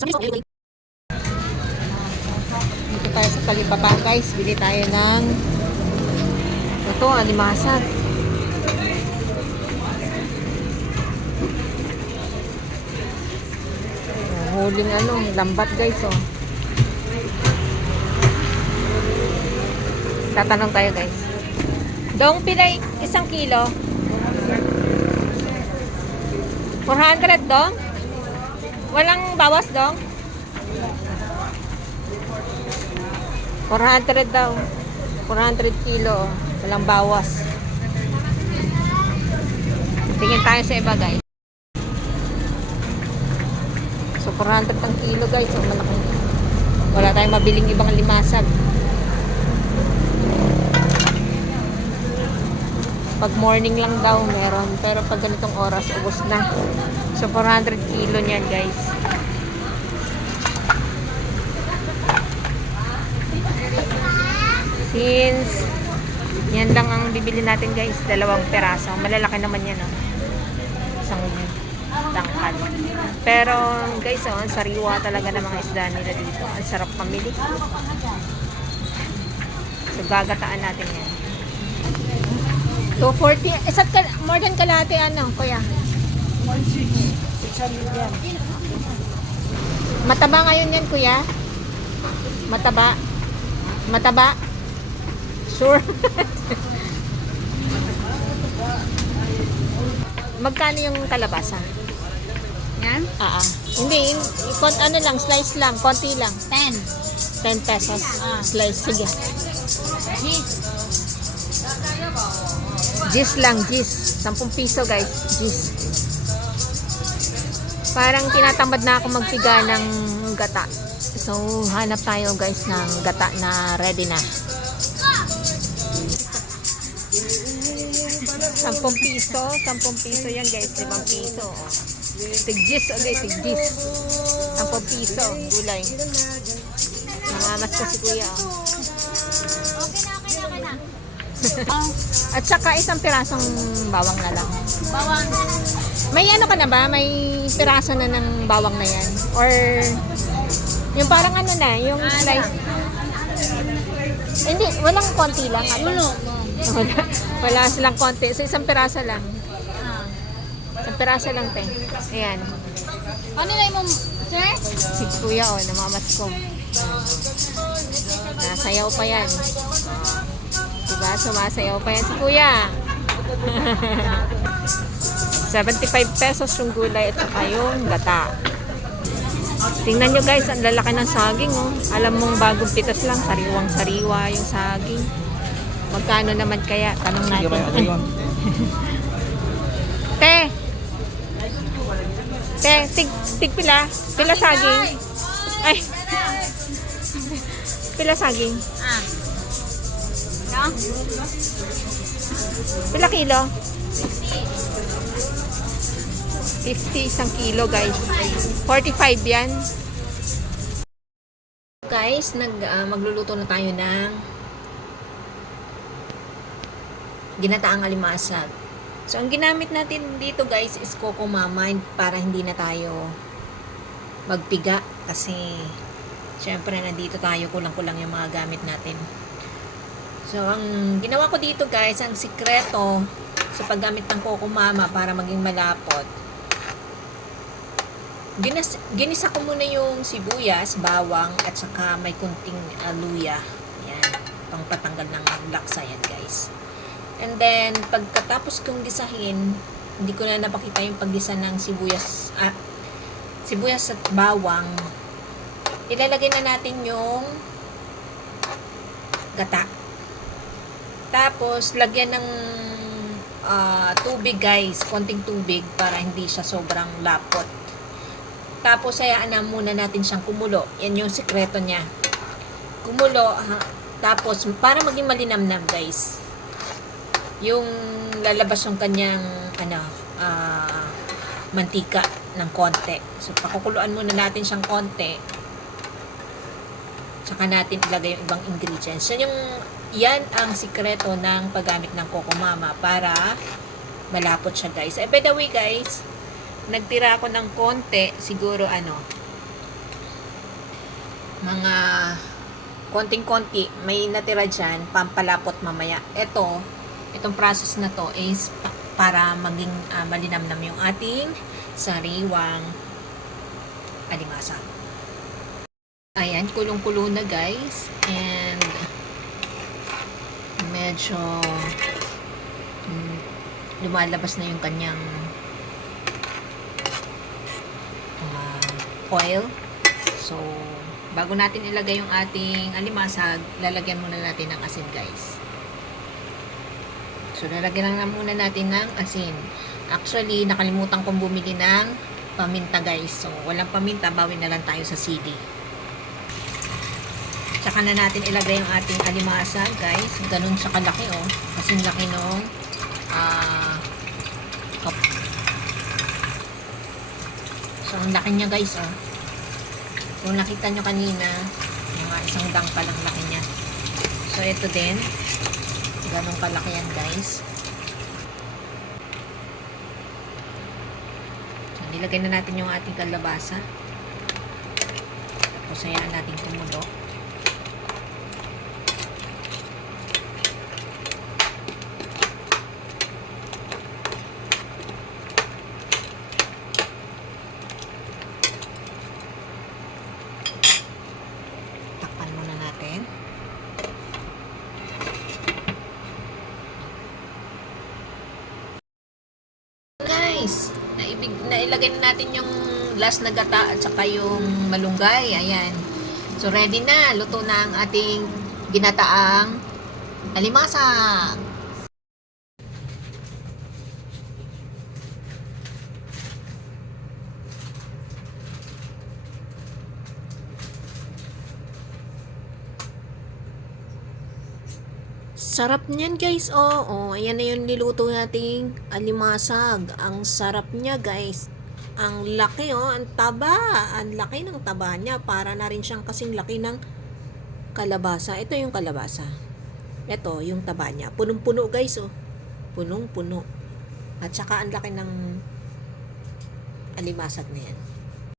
Dito tayo sa Talipapa guys. Bili tayo ng ito, alimasag. Oh, Huling ano, lambat guys oh. Tatanong tayo guys. Dong pilay isang kilo. 400 dong? Walang bawas dong? 400 daw. 400 kilo. Walang bawas. Tingin tayo sa iba guys. So 400 ang kilo guys. So malaki. Wala tayong mabiling ibang limasag. Pag morning lang daw meron. Pero pag ganitong oras, ubos na. So 400 kilo niyan guys. Since yan lang ang bibili natin guys, dalawang peraso. Malalaki naman yan oh. Isang tangkad. Pero guys, oh, ang sariwa talaga ng mga isda nila dito. Ang sarap pamili. So gagataan natin yan. 240. Isa't ka, more than kalahati ano, kuya? Mataba ngayon yan, kuya? Mataba? Mataba? Sure? Magkano yung kalabasa? Yan? Ah, ah. Hindi, in- kon, ano lang, slice lang, konti lang. 10. 10 pesos. Ah. Slice, sige. Cheese. Gis lang, gis. 10 piso guys, gis. Parang tinatamad na ako magpiga ng gata. So, hanap tayo guys ng gata na ready na. 10 piso, 10 piso yan guys, 5 piso. Tiggis ulit, tiggis. 10 piso, gulay. Nangamas ko si kuya. oh. At saka isang pirasong bawang na lang. Bawang. May ano ka na ba? May piraso na ng bawang na yan? Or yung parang ano na, yung slice. Hindi, walang konti lang. Ulo. Wala, wala silang konti. So isang piraso lang. Ah. Isang piraso lang, te. Ayan. Ano na mo, sir? Si kuya, oh, namamas ko. Nasayaw pa yan. Diba? Sumasayaw pa yan si kuya. 75 pesos yung gulay at saka yung gata. Tingnan nyo guys, ang lalaki ng saging oh. Alam mong bagong pitas lang, sariwang sariwa yung saging. Magkano naman kaya? Tanong natin. Te! Te, tig, tig pila? Pila saging? Ay! Pila saging? Ah. No? Pila kilo? 50 isang kilo guys. 45 yan. Guys, nag, ah, magluluto na tayo ng ginataang alimasag. So, ang ginamit natin dito guys is Coco Mama para hindi na tayo magpiga kasi syempre nandito tayo kulang-kulang yung mga gamit natin. So, ang ginawa ko dito guys, ang sikreto sa paggamit ng Coco Mama para maging malapot. Ginas, ginisa ko muna yung sibuyas, bawang, at saka may kunting uh, luya. Yan, pang patanggal ng laksa yan guys. And then, pagkatapos kong gisahin, hindi ko na napakita yung paggisa ng sibuyas, ah, sibuyas at bawang. Ilalagay na natin yung gata. Tapos, lagyan ng ah, tubig guys, konting tubig para hindi siya sobrang lapot. Tapos, hayaan na muna natin siyang kumulo. Yan yung sikreto niya. Kumulo, ha? tapos, para maging malinamnam guys. Yung lalabas yung kanyang, ano, ah, mantika ng konti. So, pakukuluan muna natin siyang konti. Tsaka natin ilagay yung ibang ingredients. Yan yung, yan ang sikreto ng paggamit ng Coco Mama para malapot siya guys. Eh, by the way guys, nagtira ako ng konti, siguro ano, mga konting-konti, may natira dyan, pampalapot mamaya. Ito, itong process na to is pa- para maging ah, malinamnam yung ating sariwang alimasa. Ayan, kulong-kulo na guys. And medyo mm, lumalabas na yung kanyang ah, oil. So, bago natin ilagay yung ating alimasag, lalagyan muna natin ng asin guys. So, lalagyan lang muna natin ng asin. Actually, nakalimutan kong bumili ng paminta guys. So, walang paminta, bawi na lang tayo sa CD. Tsaka na natin ilagay yung ating alimasag guys. Ganun sa kalaki oh. Kasing laki nung ah cup. So, ang laki niya guys oh. Kung nakita nyo kanina, mga isang dang pa lang laki niya. So, ito din. Ganun kalaki yan guys. So, nilagay na natin yung ating kalabasa. Tapos, hayaan natin kumulo. Takpan muna natin. Guys, nailagay na natin yung last na gata at saka yung malunggay. Ayan. So, ready na. Luto na ang ating ginataang alimasag. Sarap niyan guys. Oo, oh, ayan na yung niluto nating alimasag. Ang sarap niya guys. Ang laki oh, ang taba. Ang laki ng taba niya. Para na rin siyang kasing laki ng kalabasa. Ito yung kalabasa. Ito yung taba niya. Punong-puno guys oh. Punong-puno. At saka ang laki ng alimasag na yan.